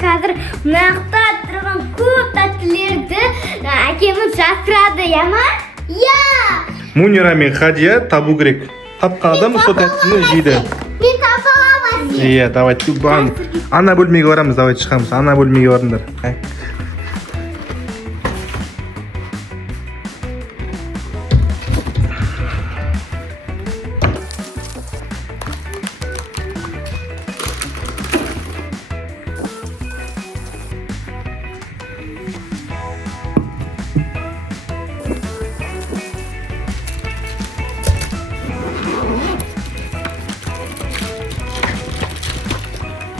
қазір мынақта тұрған көп тәттілерді әкеміз жасырады, я ма? Я! Мунира мен Хадия табу керек. Тапқан адам сол тәттіні жейді. Мен таба аламын. Иә, давайте. Ана бөлмеге барамыз, давайте шығамыз. Ана бөлмеге барыңдар.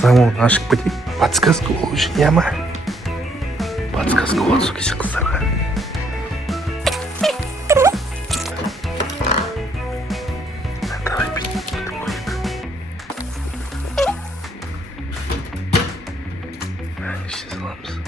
Замон ашып кетейік. Подсказка болу үшін, я ма? Подсказка болу кеше қыздарға. Давай бүйтіп қойып. Іште саламыз.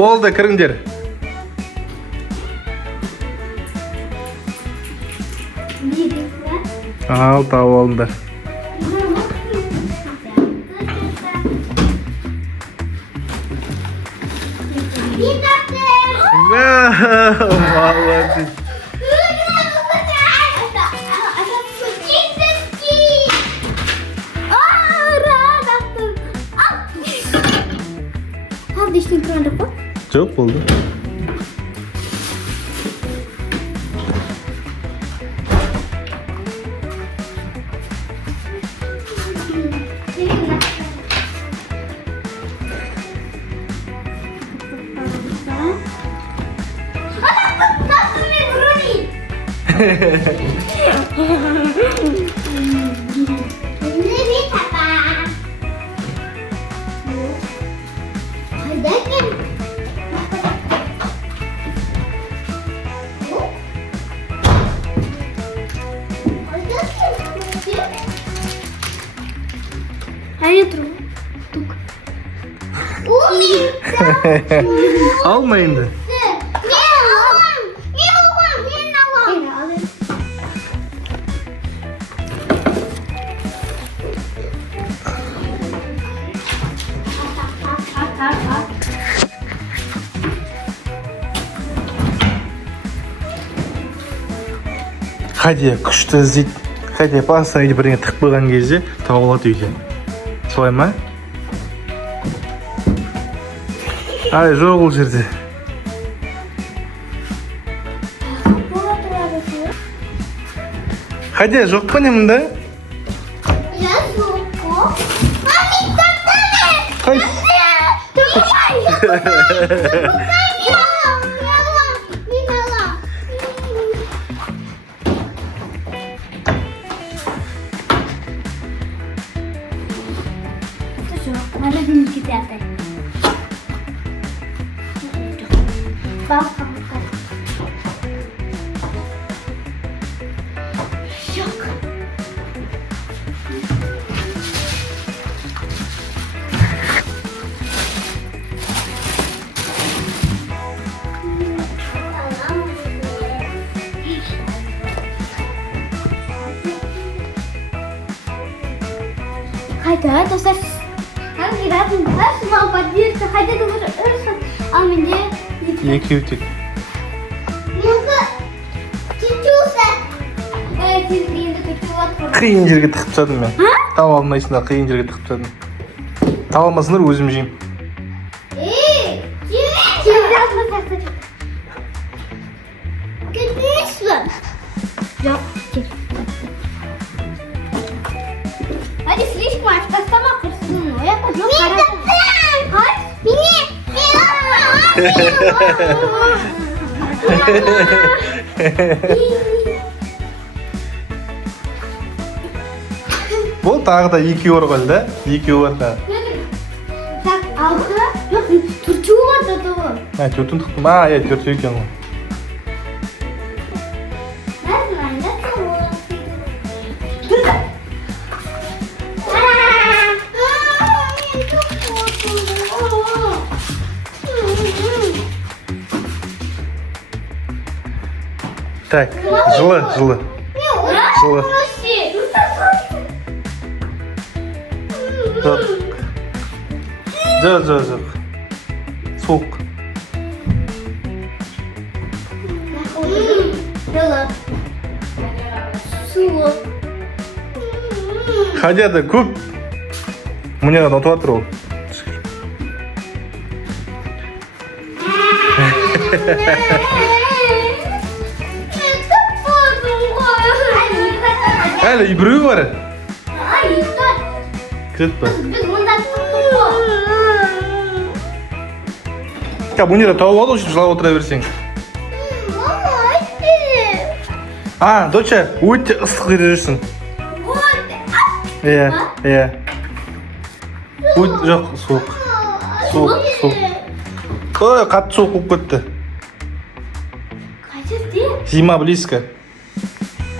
Болды, кіріңдер. Ал, тауып алыңдар. Молодец. Жоқ болды. Alma енді. Хадия күшті іздейді. Хадия басына үйде бірдеңе тығып қойған кезде тауып алады үйде. Солай ма? Ай, жоқ ол жерде. Хадия, жоқ па не мұнда? Я жоқ па. Мами, таттаны! Надо деньги пятый. Бабка. Щек. Хотя это совсем... Как гиратың қаш мал поддержка, хотя ты уже ұрсын, ал менде... Екеу тек. Менгі... Тетюса! Сен қиынды тетю атқыр. Қиын жерге тықып тастадым мен. Таба алмайсыңдар, қиын жерге тықып тастадым. Таба алмасыңдар, өзім жеймін. Сен жазма сақтачы. Кетмейсің? Жоқ, кет. Hadi слишком açtastama kırsın. O yapar. Yok karar. Kaç? Бұл тағы да екеу бар ғой да? Екеу бар да. Так, ал. Төртеу бар да. Төртін тықтым. Иә, төртеу екен ғой. Так, жылы. Жылы. Жоқ. Суық. Жылы. Суық. Хадияда көп. Мұнеға ұтып жатыр ол. Әлі біреу бар. Кірет па? Біз мұнда тұқтық қой. Мұнеға тауып алды үшін жылап отыра берсең. Доча, өте ыстық жүрсің. Иә. Жоқ, суық. Ой, қатты суық болып кетті. Зима близко.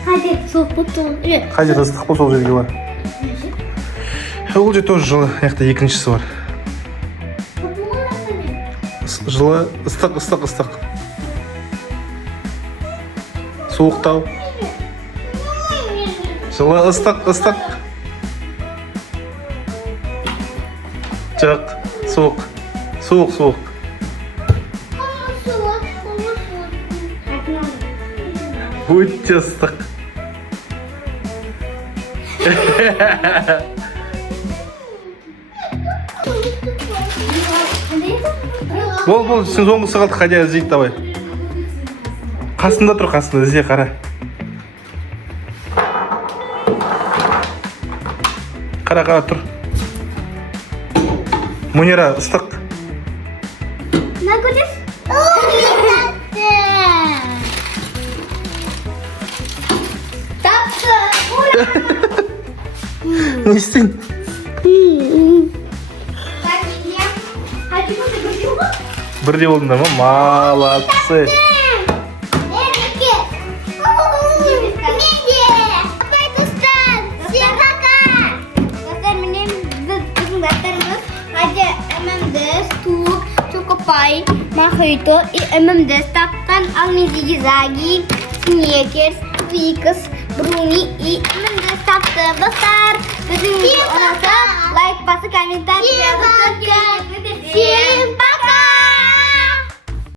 Қадет суық болып тұр. Қадет ыстық болса ол жерге бар. Ол же тоже жылы, яқта екіншісі бар. Жылы, ыстық. Суықтау. Жылы, ыстық. Жоқ, суық. Өте ыстық. Бол, сен соңғысы қалды, Хадия іздейді, давай. Қасында тұр, ізде қара. Қара тұр. Мұнера, ыстық. На көрес? Тапты! Не істейін? Бірде болдыңдар ма? Молодцы! Мохито и ММД тапқан алмеди зиги, сникерс, твикс, бруни и ММД тапты. Достар, біздің видео ұнаса, лайк басы, комментарий жазып